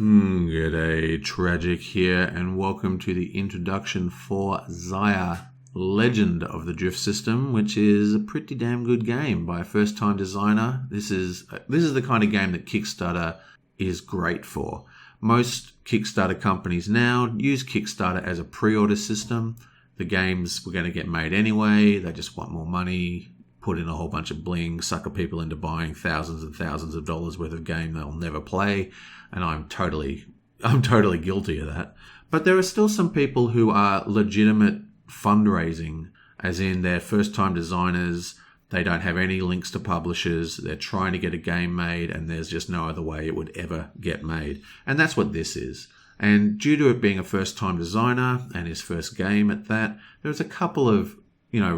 G'day, Tragic here, and welcome to the introduction for Xia, Legend of the Drift System, which is a pretty damn good game by a first-time designer. This is the kind of game that Kickstarter is great for. Most Kickstarter companies now use Kickstarter as a pre-order system. The games were going to get made anyway. They just want more money, put in a whole bunch of bling, sucker people into buying thousands and thousands of dollars worth of game they'll never play. And I'm totally guilty of that. But there are still some people who are legitimate fundraising, as in they're first-time designers, they don't have any links to publishers, they're trying to get a game made, and there's just no other way it would ever get made. And that's what this is. And due to it being a first-time designer, and his first game at that, there's a couple of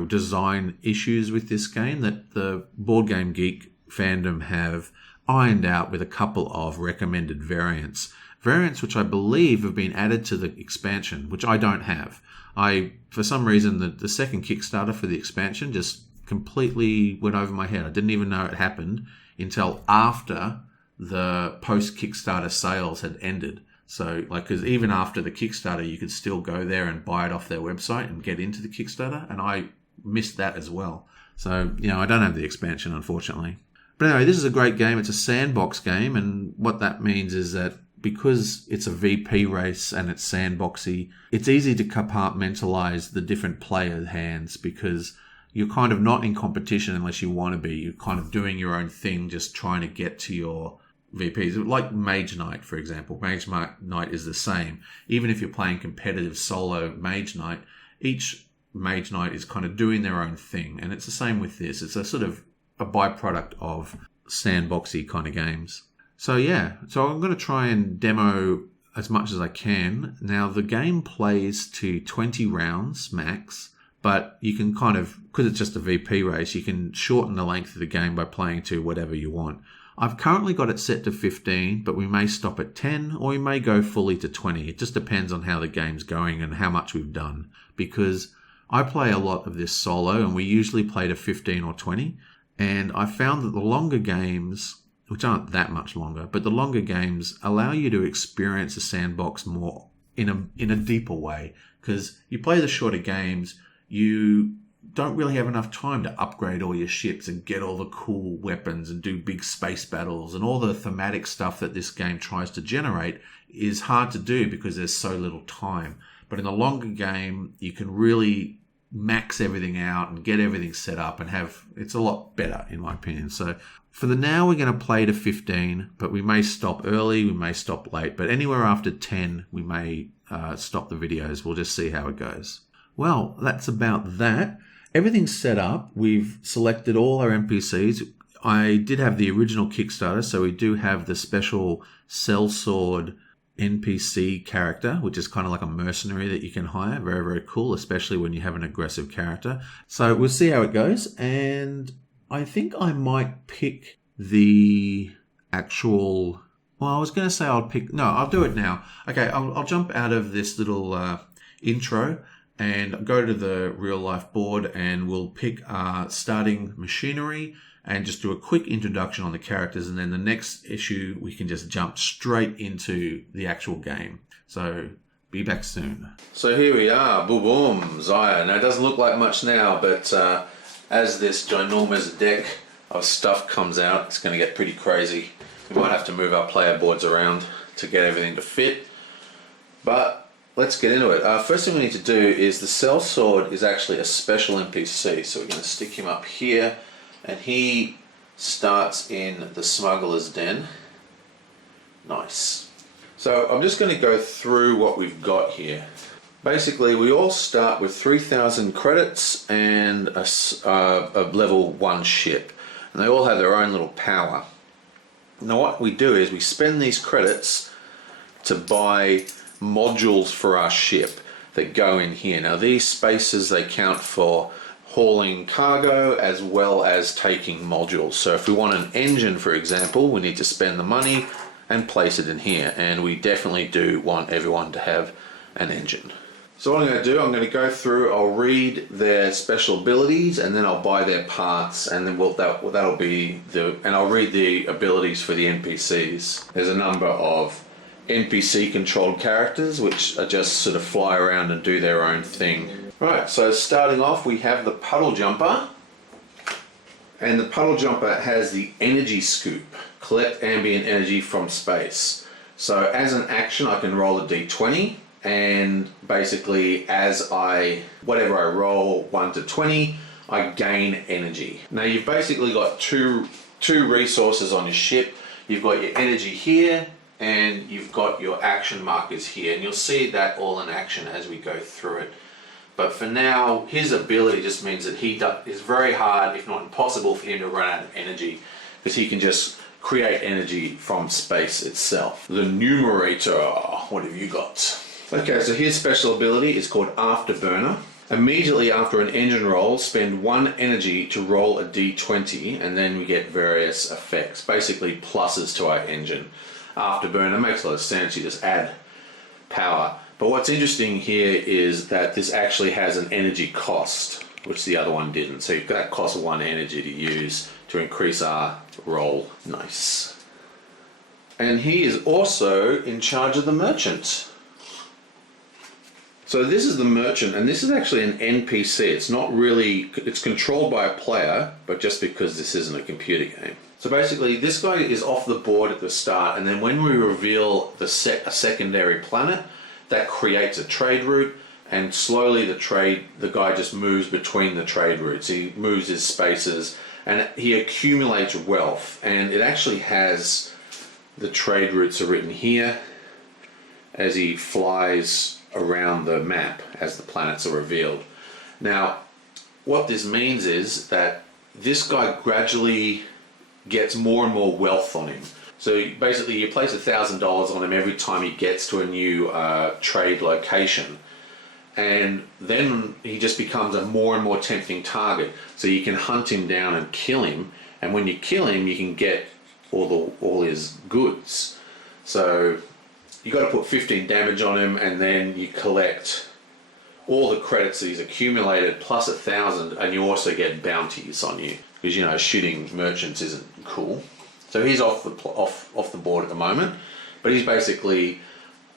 design issues with this game that the Board Game Geek fandom have ironed out with a couple of recommended variants. Variants which I believe have been added to the expansion, which I don't have. For some reason, the second Kickstarter for the expansion just completely went over my head. I didn't even know it happened until after the post-Kickstarter sales had ended. So, because even after the Kickstarter, you could still go there and buy it off their website and get into the Kickstarter, and I missed that as well. So, I don't have the expansion, unfortunately. But anyway, this is a great game. It's a sandbox game, and what that means is that because it's a VP race and it's sandboxy, it's easy to compartmentalize the different player hands because you're kind of not in competition unless you want to be. You're kind of doing your own thing, just trying to get to your VPs. Like Mage Knight, for example. Mage Knight is the same. Even if you're playing competitive solo Mage Knight, each Mage Knight is kind of doing their own thing. And it's the same with this. It's a sort of a byproduct of sandboxy kind of games. So I'm going to try and demo as much as I can. Now, the game plays to 20 rounds max, but you can kind of, because it's just a VP race, you can shorten the length of the game by playing to whatever you want. I've currently got it set to 15, but we may stop at 10 or we may go fully to 20. It just depends on how the game's going and how much we've done, because I play a lot of this solo and we usually play to 15 or 20. And I found that the longer games, which aren't that much longer, but the longer games allow you to experience a sandbox more in a deeper way. Because you play the shorter games, you don't really have enough time to upgrade all your ships and get all the cool weapons and do big space battles, and all the thematic stuff that this game tries to generate is hard to do because there's so little time. But in a longer game, you can really max everything out and get everything set up and it's a lot better in my opinion. So for the now, we're going to play to 15, but we may stop early, we may stop late, but anywhere after 10, we may stop the videos. We'll just see how it goes. Well, that's about that. Everything's set up. We've selected all our NPCs. I did have the original Kickstarter, so we do have the special sellsword NPC character, which is kind of like a mercenary that you can hire. Very, very cool, especially when you have an aggressive character. So we'll see how it goes. And I think I might pick the actual... Well, I was going to say I'll do it now. Okay, I'll jump out of this little intro and go to the real life board, and we'll pick our starting machinery and just do a quick introduction on the characters, and then the next issue we can just jump straight into the actual game. So be back soon. So here we are, boom, Xia. Now it doesn't look like much now, but as this ginormous deck of stuff comes out, it's going to get pretty crazy. We might have to move our player boards around to get everything to fit, but let's get into it. First thing we need to do is the sellsword is actually a special NPC, so we're going to stick him up here. And he starts in the smuggler's den. Nice. So I'm just going to go through what we've got here. Basically, we all start with 3,000 credits and a level 1 ship. And they all have their own little power. Now what we do is we spend these credits to buy modules for our ship that go in here. Now these spaces, they count for hauling cargo as well as taking modules. So if we want an engine, for example, we need to spend the money and place it in here, and we definitely do want everyone to have an engine. So what I'm going to do, I'm going to go through, I'll read their special abilities, and then I'll buy their parts, and then that'll be and I'll read the abilities for the NPCs. There's a number of NPC controlled characters, which are just sort of fly around and do their own thing. Right, so starting off we have the Puddle Jumper. And the Puddle Jumper has the Energy Scoop. Collect ambient energy from space. So as an action I can roll a d20, and basically whatever I roll 1 to 20, I gain energy. Now you've basically got two resources on your ship. You've got your energy here, and you've got your action markers here, and you'll see that all in action as we go through it. But for now, his ability just means that it's very hard, if not impossible, for him to run out of energy, because he can just create energy from space itself. The Numerator, what have you got? Okay, so his special ability is called Afterburner. Immediately after an engine roll, spend 1 energy to roll a d20, and then we get various effects, basically pluses to our engine. Afterburner makes a lot of sense, you just add power. But what's interesting here is that this actually has an energy cost, which the other one didn't. So that costs 1 energy to use to increase our roll. Nice. And he is also in charge of the Merchant. So this is the Merchant, and this is actually an NPC. It's controlled by a player, but just because this isn't a computer game. So basically this guy is off the board at the start, and then when we reveal a secondary planet, that creates a trade route, and slowly the guy just moves between the trade routes. He moves his spaces, and he accumulates wealth, and it actually has the trade routes are written here as he flies around the map as the planets are revealed. Now, what this means is that this guy gradually gets more and more wealth on him. So basically you place $1,000 on him every time he gets to a new trade location, and then he just becomes a more and more tempting target. So you can hunt him down and kill him, and when you kill him you can get all his goods. So you got to put 15 damage on him, and then you collect all the credits that he's accumulated plus 1,000, and you also get bounties on you, because shooting merchants isn't cool. So he's off the board at the moment, but he's basically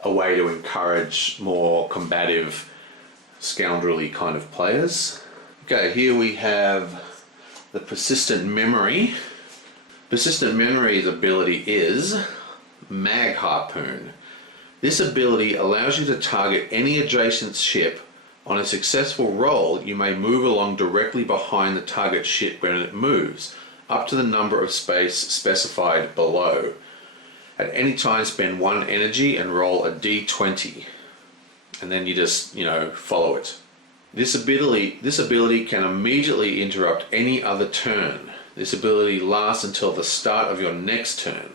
a way to encourage more combative, scoundrelly kind of players. Okay, here we have the Persistent Memory. Persistent Memory's ability is Mag Harpoon. This ability allows you to target any adjacent ship. On a successful roll, you may move along directly behind the target ship when it moves, up to the number of space specified below. At any time, spend 1 energy and roll a d20, and then you just follow it. This ability can immediately interrupt any other turn. This ability lasts until the start of your next turn.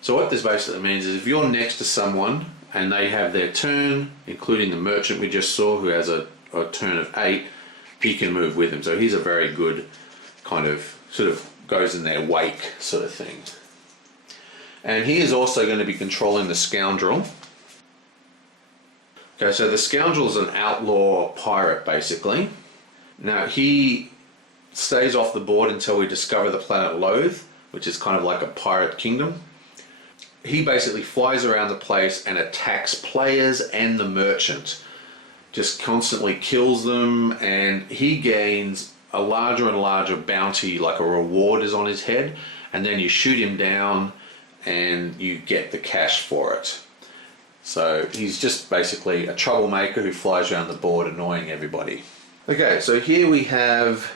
So what this basically means is if you're next to someone and they have their turn, including the Merchant we just saw who has a turn of 8, he can move with him. So he's a very good kind of sort of goes in their wake sort of thing. And he is also going to be controlling the Scoundrel. Okay, so the Scoundrel is an outlaw pirate basically. Now he stays off the board until we discover the planet Loath, which is kind of like a pirate kingdom. He basically flies around the place and attacks players and the Merchant. Just constantly kills them, and he gains a larger and larger bounty, like a reward is on his head, and then you shoot him down and you get the cash for it. So he's just basically a troublemaker who flies around the board annoying everybody. Okay, so here we have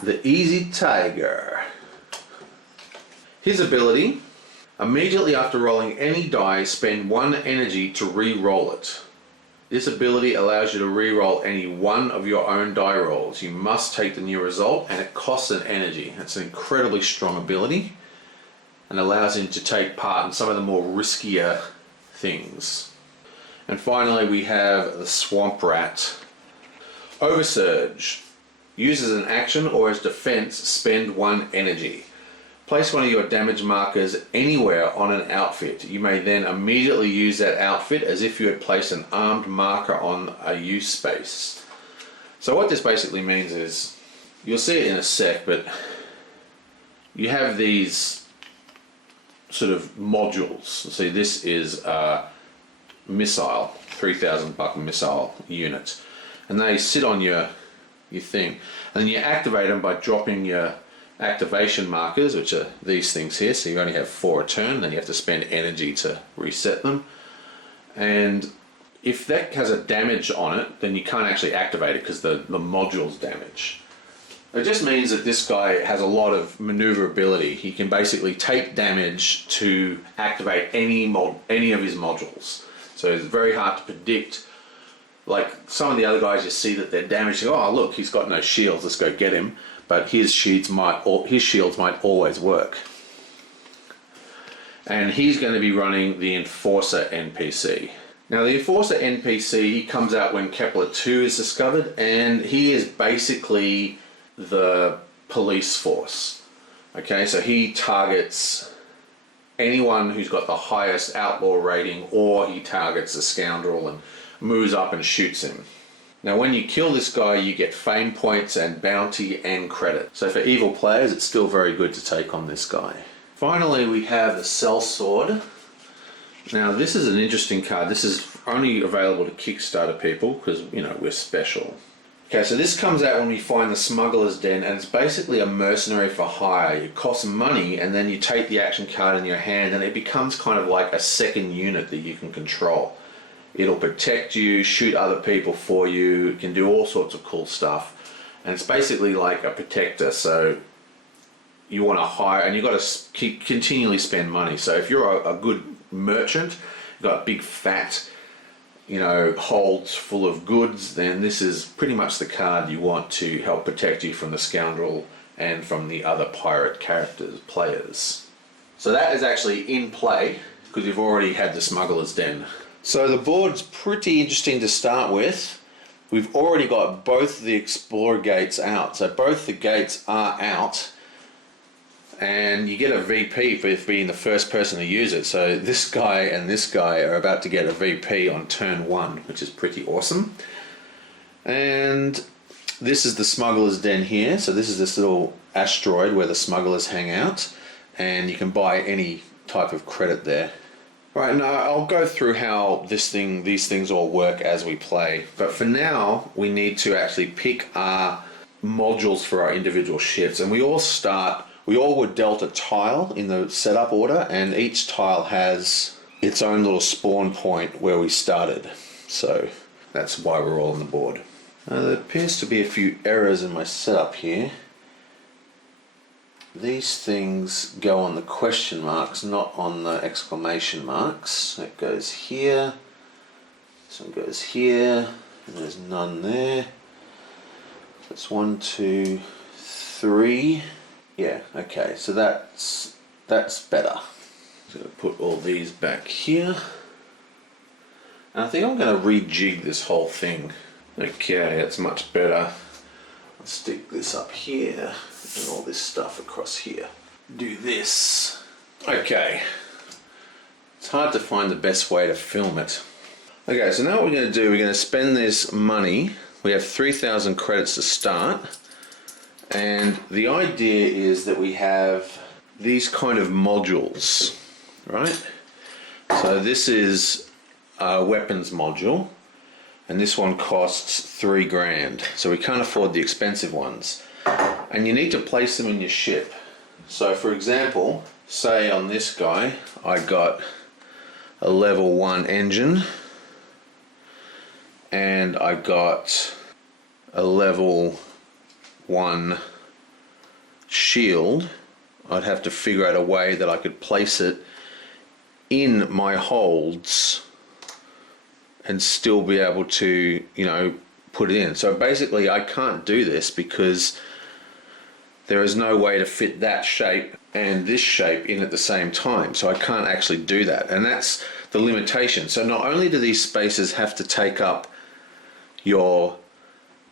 the Easy Tiger. His ability: immediately after rolling any die, spend 1 energy to re-roll it. This ability allows you to re-roll any one of your own die rolls. You must take the new result, and it costs an energy. It's an incredibly strong ability and allows him to take part in some of the more riskier things. And finally we have the Swamp Rat. Oversurge. Use as an action or as defense, spend 1 energy. Place one of your damage markers anywhere on an outfit. You may then immediately use that outfit as if you had placed an armed marker on a use space. So what this basically means is, you'll see it in a sec, but you have these sort of modules. See, this is a missile, $3,000 missile unit, and they sit on your thing, and then you activate them by dropping your activation markers, which are these things here. So you only have 4 a turn, then you have to spend energy to reset them. And if that has a damage on it, then you can't actually activate it because the module's damaged. It just means that this guy has a lot of maneuverability. He can basically take damage to activate any of his modules. So it's very hard to predict. Like some of the other guys, you see that they're damaged. Oh, look, he's got no shields. Let's go get him. But his shields might always work. And he's going to be running the Enforcer NPC. Now, the Enforcer NPC comes out when Kepler 2 is discovered, and he is basically the police force. Okay, so he targets anyone who's got the highest outlaw rating, or he targets a scoundrel and moves up and shoots him. Now, when you kill this guy, you get fame points and bounty and credit. So for evil players, it's still very good to take on this guy. Finally, we have the Sellsword. Now, this is an interesting card. This is only available to Kickstarter people because, you know, we're special. Okay, so this comes out when we find the Smuggler's Den, and it's basically a mercenary for hire. It costs money, and then you take the action card in your hand, and it becomes kind of like a second unit that you can control. It'll protect you, shoot other people for you, it can do all sorts of cool stuff. And it's basically like a protector, so you want to hire, and you've got to continually spend money. So if you're a good merchant, you've got a big fat, you know, holds full of goods, then this is pretty much the card you want to help protect you from the scoundrel and from the other pirate players. So that is actually in play because you've already had the Smuggler's Den. So the board's pretty interesting to start with. We've already got both the Explorer gates out, so both the gates are out, and you get a VP for being the first person to use it. So this guy and this guy are about to get a VP on turn 1, which is pretty awesome. And this is the Smuggler's Den here. So this is this little asteroid where the smugglers hang out, and you can buy any type of credit there. Right, now I'll go through how these things all work as we play. But for now, we need to actually pick our modules for our individual ships, and we all were dealt a tile in the setup order, and each tile has its own little spawn point where we started. So that's why we're all on the board. There appears to be a few errors in my setup here. These things go on the question marks, not on the exclamation marks. It goes here, this one goes here, and there's none there. So it's 1, 2, 3. Yeah, okay, so that's better. So put all these back here. And I think I'm going to rejig this whole thing. Okay, that's much better. Let's stick this up here and all this stuff across here. Do this. Okay. It's hard to find the best way to film it. Okay, so now what we're going to do, we're going to spend this money. We have 3,000 credits to start. And the idea is that we have these kind of modules, right? So this is a weapons module, and this one costs $3,000. So we can't afford the expensive ones. And you need to place them in your ship. So for example, say on this guy, I got a level 1 engine, and I got a level 1 shield. I'd have to figure out a way that I could place it in my holds and still be able to, you know, put it in. So basically I can't do this because there is no way to fit that shape and this shape in at the same time. So I can't actually do that, and that's the limitation. So not only do these spaces have to take up your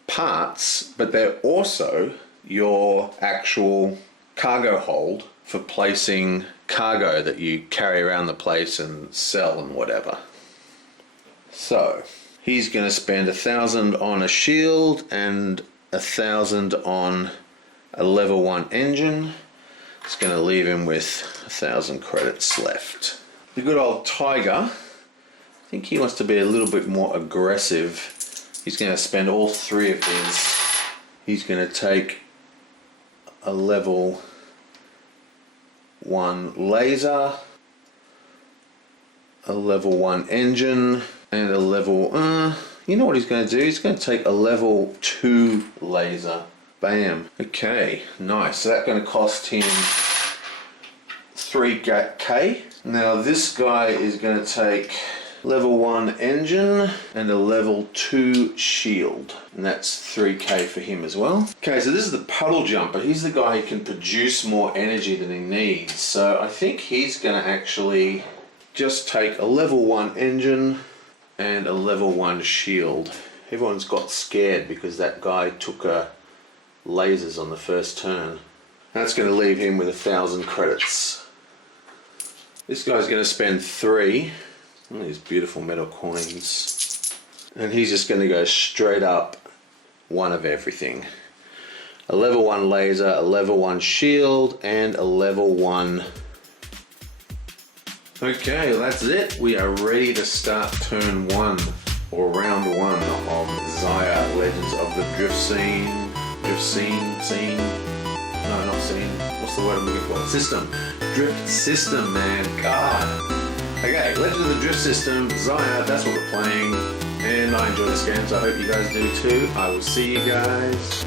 parts, but they're also your actual cargo hold for placing cargo that you carry around the place and sell and whatever. So he's going to spend 1,000 on a shield and 1,000 on a level 1 engine. It's going to leave him with 1,000 credits left. The good old Tiger, I think he wants to be a little bit more aggressive. He's going to spend all 3 of his. He's going to take a level 1 laser, a level 1 engine, and a level... you know what he's going to do? He's going to take a level 2 laser. Bam. Okay, nice. So that's going to cost him 3k. Now this guy is going to take level 1 engine and a level 2 shield, and that's 3k for him as well. Okay, so this is the puddle jumper. He's the guy who can produce more energy than he needs, so I think he's going to actually just take a level 1 engine and a level 1 shield. Everyone's got scared because that guy took lasers on the first turn. That's going to leave him with 1,000 credits. This guy's going to spend 3. All these beautiful metal coins. And he's just going to go straight up 1 of everything. A level 1 laser, a level 1 shield, and a level 1. Okay, well that's it. We are ready to start turn 1, or round 1 of Xayah Legends of the Drift Scene. No, not scene. What's the word I'm looking for? System. Drift System, man. God. Okay, Legend of the Drift System, Xayah, that's what we're playing. And I enjoy this game, so I hope you guys do too. I will see you guys